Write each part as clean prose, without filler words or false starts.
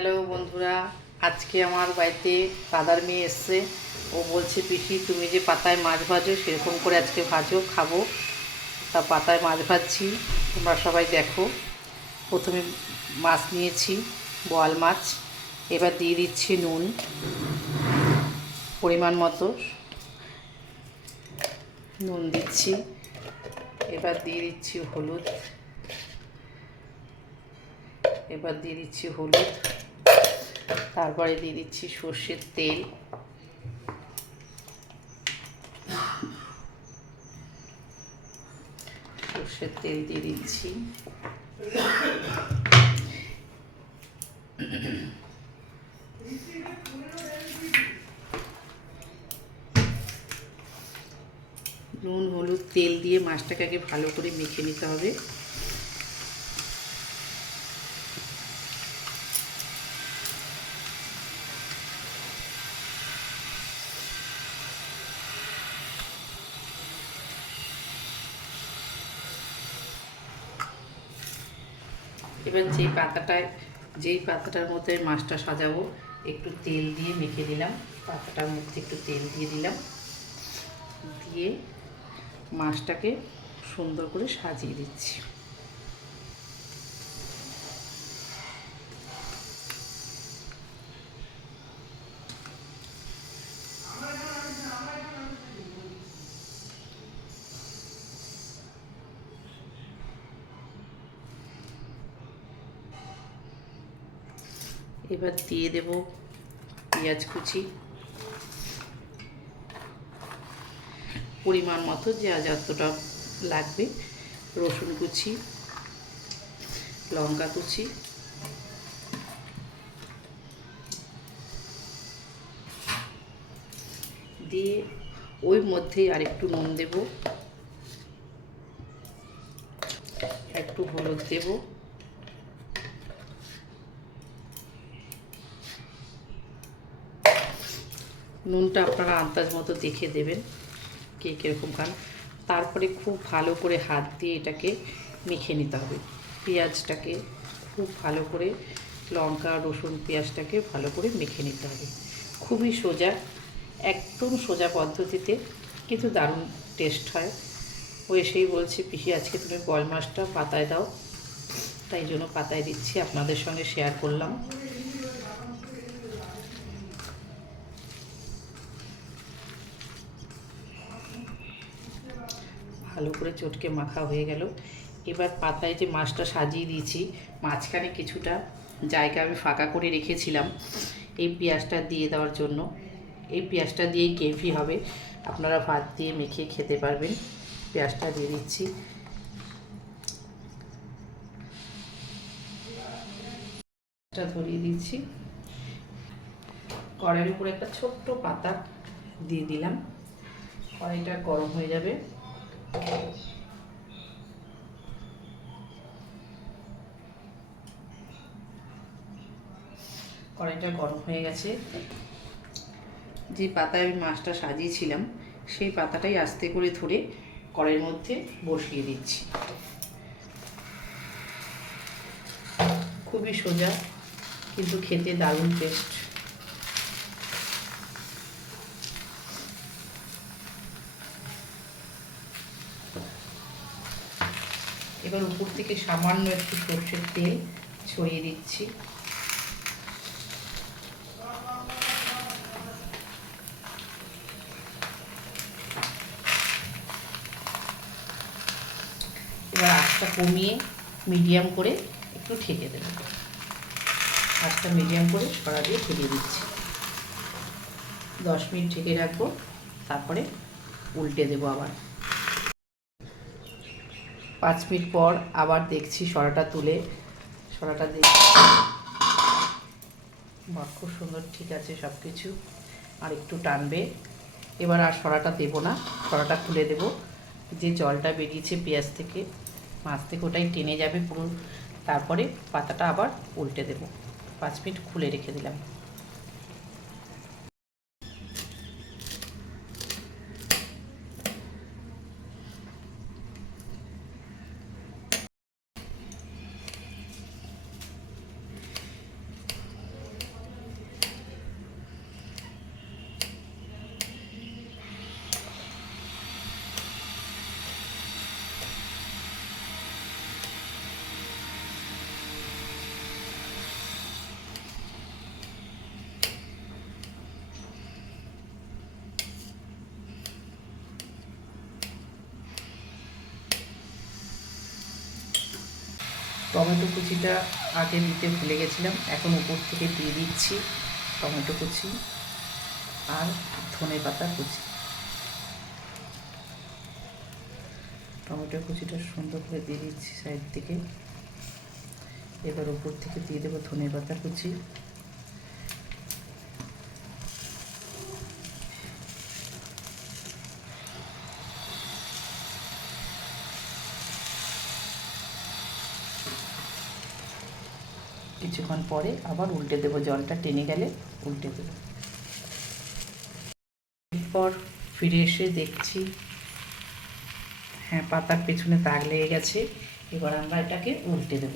Hello বন্ধুরা, আজকে আমার বাড়িতে দাদার মেয়ে এসছে। ও বলছে পিসি তুমি যে পাতায় মাছ ভাজো সেরকম করে আজকে ভাজো, খাবো। তা পাতায় মাছ ভাজছি, তোমরা সবাই দেখো। প্রথমে মাছ নিয়েছি, বোয়াল মাছ। এবার দিয়ে দিচ্ছি নুন পরিমাণ মতো, নুন দিচ্ছি। এবার দিয়ে দিচ্ছি হলুদ, তারপরে দিয়ে দিচ্ছি সর্ষের তেল, দিয়ে দিচ্ছি। নুন হলুদ তেল দিয়ে মাছটাকে আগে ভালো করে মেখে নিতে হবে। এবার যেই পাতাটার মধ্যে মাছটা সাজাবো একটু তেল দিয়ে মেখে দিলাম। পাতাটার মধ্যে একটু তেল দিয়ে দিলাম, দিয়ে মাছটাকে সুন্দর করে সাজিয়ে দিচ্ছি। এবার দিয়ে দেব পেঁয়াজ কুচি, পরিমাণ মতো যতটা লাগবে, রসুন কুচি, লঙ্কা কুচি, দিয়ে ওই মধ্যেই আরেকটু নুন দেব, একটু হলুদ দেব, নুনটা আপনারা আন্দাজ মতো দেখে দেবেন কে কীরকম খান। তারপরে খুব ভালো করে হাত দিয়ে এটাকে মেখে নিতে হবে। পেঁয়াজটাকে খুব ভালো করে, লঙ্কা রসুন পেঁয়াজটাকে ভালো করে মেখে নিতে হবে। খুবই সোজা, একদম সোজা পদ্ধতিতে, কিন্তু দারুণ টেস্ট হয়। ও এসেই বলছে পিসি আজকে তুমি বোয়াল মাছটা পাতায় দাও, তাই জন্য পাতায় দিচ্ছি, আপনাদের সঙ্গে শেয়ার করলাম। ভালো করে চটকে মাখা হয়ে গেল। এবার পাতায় যে মাছটা সাজিয়ে দিয়েছি, মাঝখানে কিছুটা জায়গা আমি ফাঁকা করে রেখেছিলাম এই পেঁয়াজটা দিয়ে দেওয়ার জন্য। এই পেঁয়াজটা দিয়েই গ্রেভি হবে, আপনারা ভাত দিয়ে মেখে খেতে পারবেন। পেঁয়াজটা দিয়ে দিচ্ছি, ধরিয়ে দিচ্ছি। কড়াইয়ের উপরে একটা ছোট্ট পাতা দিয়ে দিলাম, কড়াইটা গরম হয়ে যাবে। কড়াইটা গরম হয়ে গেছে। যে পাতায় আমি মাছটা সাজিয়েছিলাম সেই পাতাটাই আস্তে করে ধরে কড়াইয়ের মধ্যে বসিয়ে দিচ্ছি। খুবই সোজা, কিন্তু খেতে দারুণ টেস্ট। এবার উপর থেকে সামান্য একটু সর্ষের তেল ছড়িয়ে দিচ্ছি। এবার আঁচটা কমিয়ে মিডিয়াম করে একটু ঢেকে দেব। আঁচটা মিডিয়াম করে সরা দিয়ে ঢেকে দিচ্ছি। 10 মিনিট ঢেকে রাখবো, তারপরে উল্টে দেবো আবার। 5 মিনিট পর আবার দেখছি, সরাটা তুলে দেখছি, খুব সুন্দর ঠিক আছে সব কিছু। আর একটু টানবে। এবার আর সরাটা দেবো না, সরাটা খুলে দেব। যে জলটা বেরিয়েছে পেঁয়াজ থেকে মাছ থেকে ওটাই টেনে যাবে পুরো। তারপরে পাতাটা আবার উল্টে দেব। 5 মিনিট খুলে রেখে দিলাম। টমেটো কুচিটা আগে দিতে ভুলে গেছিলাম, এখন উপর থেকে দিয়ে দিচ্ছি টমেটো কুচি আর ধনেপাতা কুচি। টমেটো কুচিটা সুন্দর করে দিয়ে দিচ্ছি সাইড থেকে। এবার উপর থেকে দিয়ে দেবো ধনেপাতা কুচি। কিছুক্ষণ পরে আবার উল্টে দেবো, জলটা টেনে গেলে উল্টে দেবো। এরপর ফিরে এসে দেখছি হ্যাঁ পাতার পেছনে দাগ লেগে গেছে। এবার আমরা এটাকে উল্টে দেব।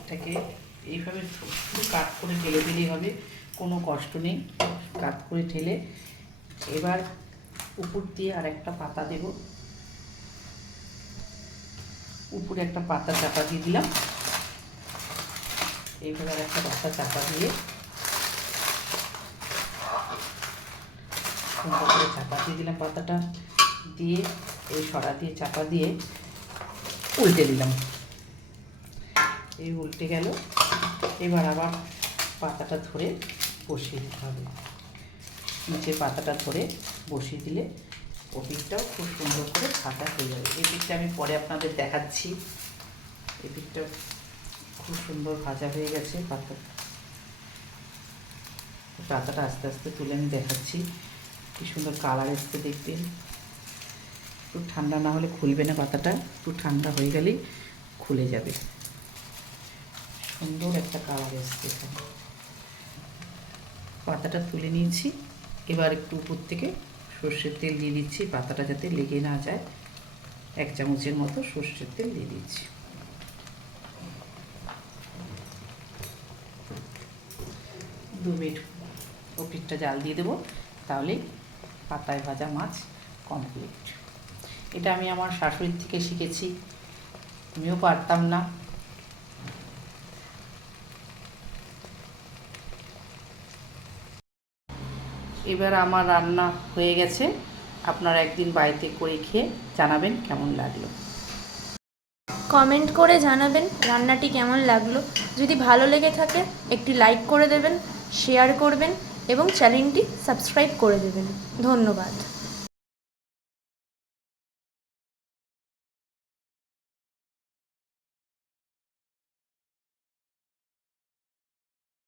এটাকে এইভাবে শুধু কাট করে ঢেলে দিলেই হবে, কোনো কষ্ট নেই। কাট করে ঢেলে এবার উপর দিয়ে আর একটা পাতা দেব। উপরে একটা পাতা চাপা দিয়ে দিলাম। এইভাবে আর একটা পাতা চাপা দিয়ে সুন্দর করে চাপা দিয়ে দিলাম। পাতাটা দিয়ে এই সরা দিয়ে চাপা দিয়ে উল্টে দিলাম। এই উল্টে গেল। এবার আবার পাতাটা ধরে বসিয়ে দিতে হবে। নিচে পাতাটা ধরে বসিয়ে দিলে ওপিকটাও খুব সুন্দর করে ভাজা হয়ে যাবে। এই পিকটা আমি পরে আপনাদের দেখাচ্ছি। এই পিকটা খুব সুন্দর ভাজা হয়ে গেছে। পাতাটা আস্তে আস্তে তুলে আমি দেখাচ্ছি। কি সুন্দর কালার এসছে দেখবেন। একটু ঠান্ডা না হলে খুলবে না পাতাটা, একটু ঠান্ডা হয়ে গেলেই খুলে যাবে। সুন্দর একটা কালার এসছে এখানে। পাতাটা তুলে নিয়েছি। এবার একটু উপর থেকে সর্ষের তেল দিয়ে দিচ্ছি, পাতাটা যাতে লেগে না যায়। 1 চামচের মতো সর্ষের তেল দিয়ে দিচ্ছি। 2 মিনিট ওপিকটা জাল দিয়ে দেবো, তাহলেই পাতায় ভাজা মাছ কমপ্লিট। এটা আমি আমার শাশুড়ির থেকে শিখেছি, আমিও পারতাম না। এবার আমার রান্না হয়ে গেছে। আপনারা একদিন বাড়িতে করে খেয়ে জানাবেন কেমন লাগলো। কমেন্ট করে জানাবেন রান্নাটি কেমন লাগলো। যদি ভালো লেগে থাকে একটি লাইক করে দেবেন, শেয়ার করবেন এবং চ্যানেলটি সাবস্ক্রাইব করে দেবেন। ধন্যবাদ।